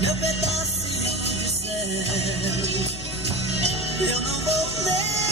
meu pedacinho de céu. Eu não vou negar.